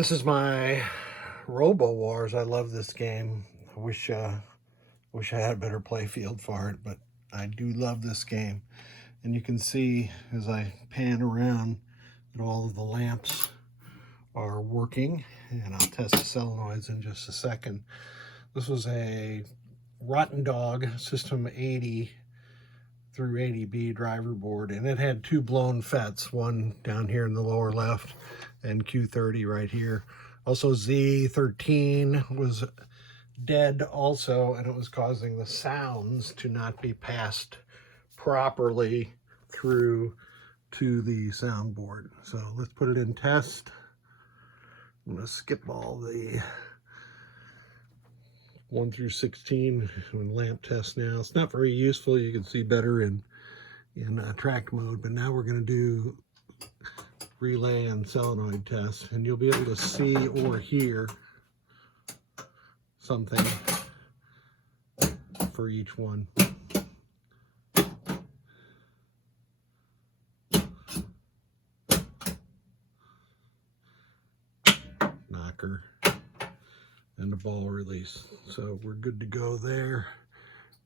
This is my Robo Wars. I love this game. I wish I had a better play field for it, but I do love this game. And you can see as I pan around that all of the lamps are working, and I'll test the solenoids in just a second. This was a Rotten Dog System 80 through 80B driver board, and it had two blown FETs, one down here in the lower left and Q30 right here. Also Z13 was dead also, and it was causing the sounds to not be passed properly through to the soundboard. So let's put it in test. I'm going to skip all the 1 through 16 in lamp test now. It's not very useful. You can see better in track mode, but now we're going to do relay and solenoid test, and you'll be able to see or hear something for each one. Knocker and the ball release. So we're good to go there.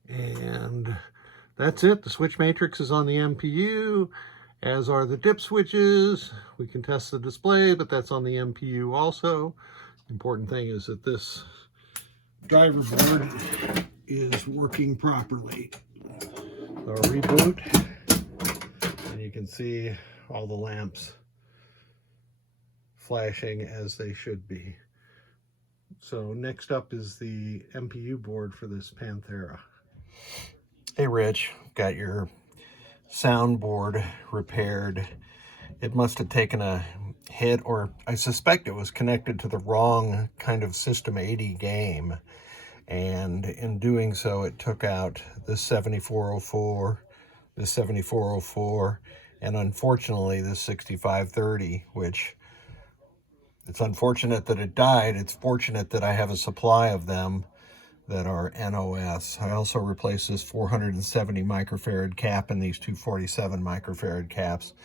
And that's it. The switch matrix is on the MPU, as are the dip switches. We can test the display, but that's on the MPU also. The important thing is that this driver board is working properly. So reboot, and you can see all the lamps flashing as they should be. So next up is the MPU board for this Panthera. Hey Rich, got your soundboard repaired. It must have taken a hit, or I suspect it was connected to the wrong kind of System 80 game. And in doing so, it took out this 7404, this 7404, and unfortunately this 6530, which it's unfortunate that it died. It's fortunate that I have a supply of them that are NOS. I also replaced this 470 microfarad cap and these 247 microfarad caps,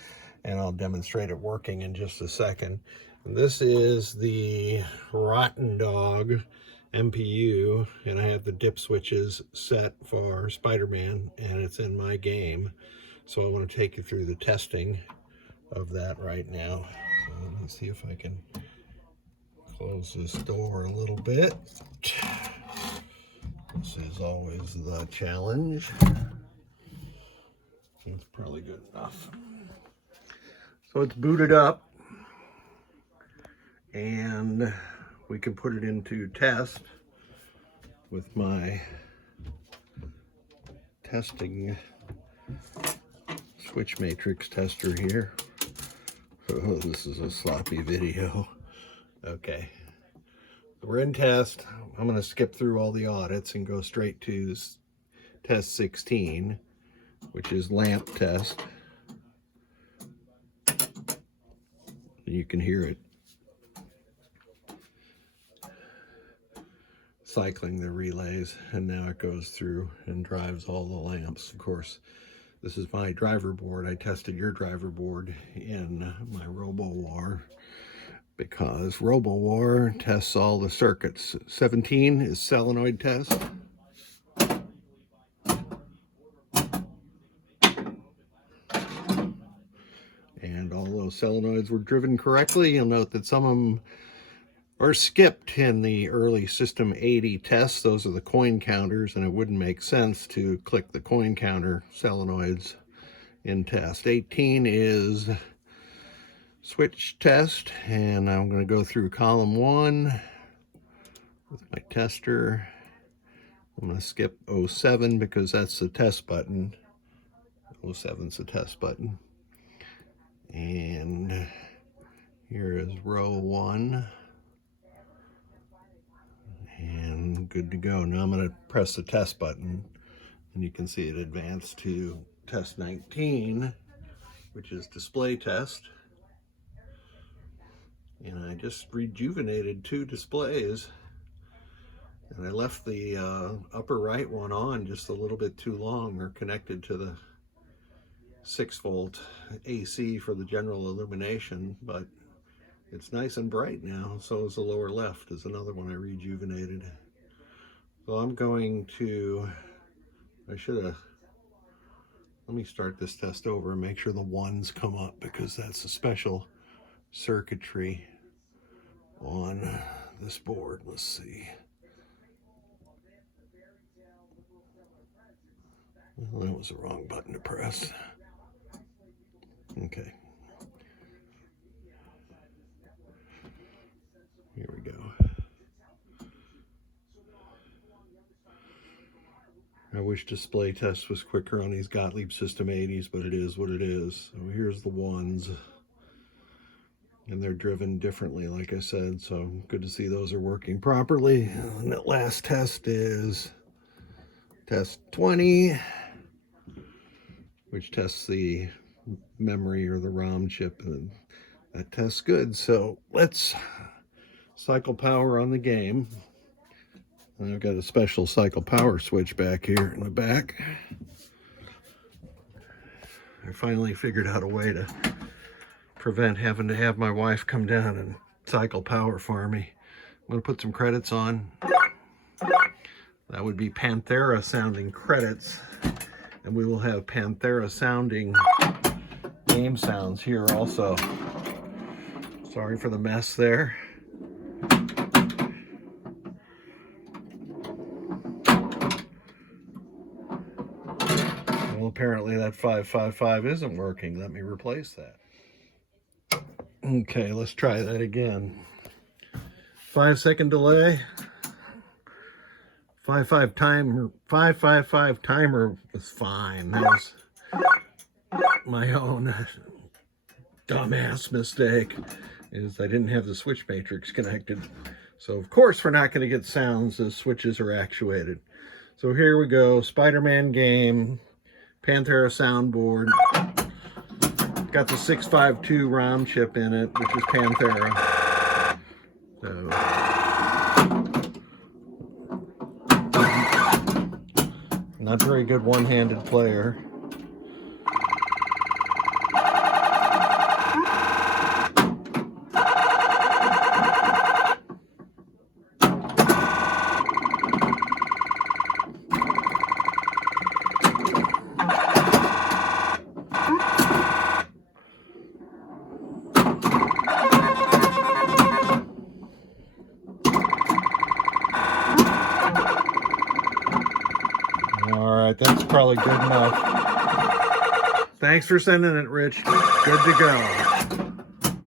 and I'll demonstrate it working in just a second. And this is the Rotten Dog MPU, and I have the dip switches set for Spider-Man, and it's in my game. So I want to take you through the testing of that right now. So let me see if I can close this door a little bit. This is always the challenge. It's probably good enough. So it's booted up, and we can put it into test with my testing switch matrix tester here. Oh, this is a sloppy video. Okay, we're in test. I'm going to skip through all the audits and go straight to this test 16, which is lamp test. You can hear it cycling the relays, and now it goes through and drives all the lamps. Of course, this is my driver board. I tested your driver board in my RoboWar, because RoboWar tests all the circuits. 17 is solenoid test. And all those solenoids were driven correctly. You'll note that some of them are skipped in the early System 80 tests. Those are the coin counters, and it wouldn't make sense to click the coin counter solenoids in test. 18 is switch test, and I'm going to go through column 1 with my tester. I'm going to skip 07 because that's the test button. 07's the test button. And here is row 1. And good to go. Now I'm going to press the test button, and you can see it advanced to test 19, which is display test. And I just rejuvenated 2 displays, and I left the upper right one on just a little bit too long. They're connected to the 6-volt AC for the general illumination, but It's nice and bright now. So is the lower left, is another one I rejuvenated. So I'm going to, let me start this test over and make sure the ones come up, because that's a special circuitry on this board. Let's see. Well, that was the wrong button to press. Okay. Here we go. I wish display test was quicker on these Gottlieb System 80s, but it is what it is. So here's the ones. And they're driven differently, like I said, so good to see those are working properly. And that last test is test 20, which tests the memory or the ROM chip, and that tests good. So let's cycle power on the game. And I've got a special cycle power switch back here in the back. I finally figured out a way to prevent having to have my wife come down and cycle power for me. I'm going to put some credits on. That would be Panthera sounding credits, and we will have Panthera sounding game sounds here also. Sorry for the mess there. Well, apparently that 555 isn't working. Let me replace that. Okay, let's try that again. 5-second delay. 555 timer was fine. That was my own dumbass mistake, is I didn't have the switch matrix connected. So of course we're not going to get sounds as switches are actuated. So here we go, Spider-Man game, Panthera soundboard. Got the 652 ROM chip in it, which is Panthera. So, not very good one-handed player. That's probably good enough. Thanks for sending it, Rich. Good to go.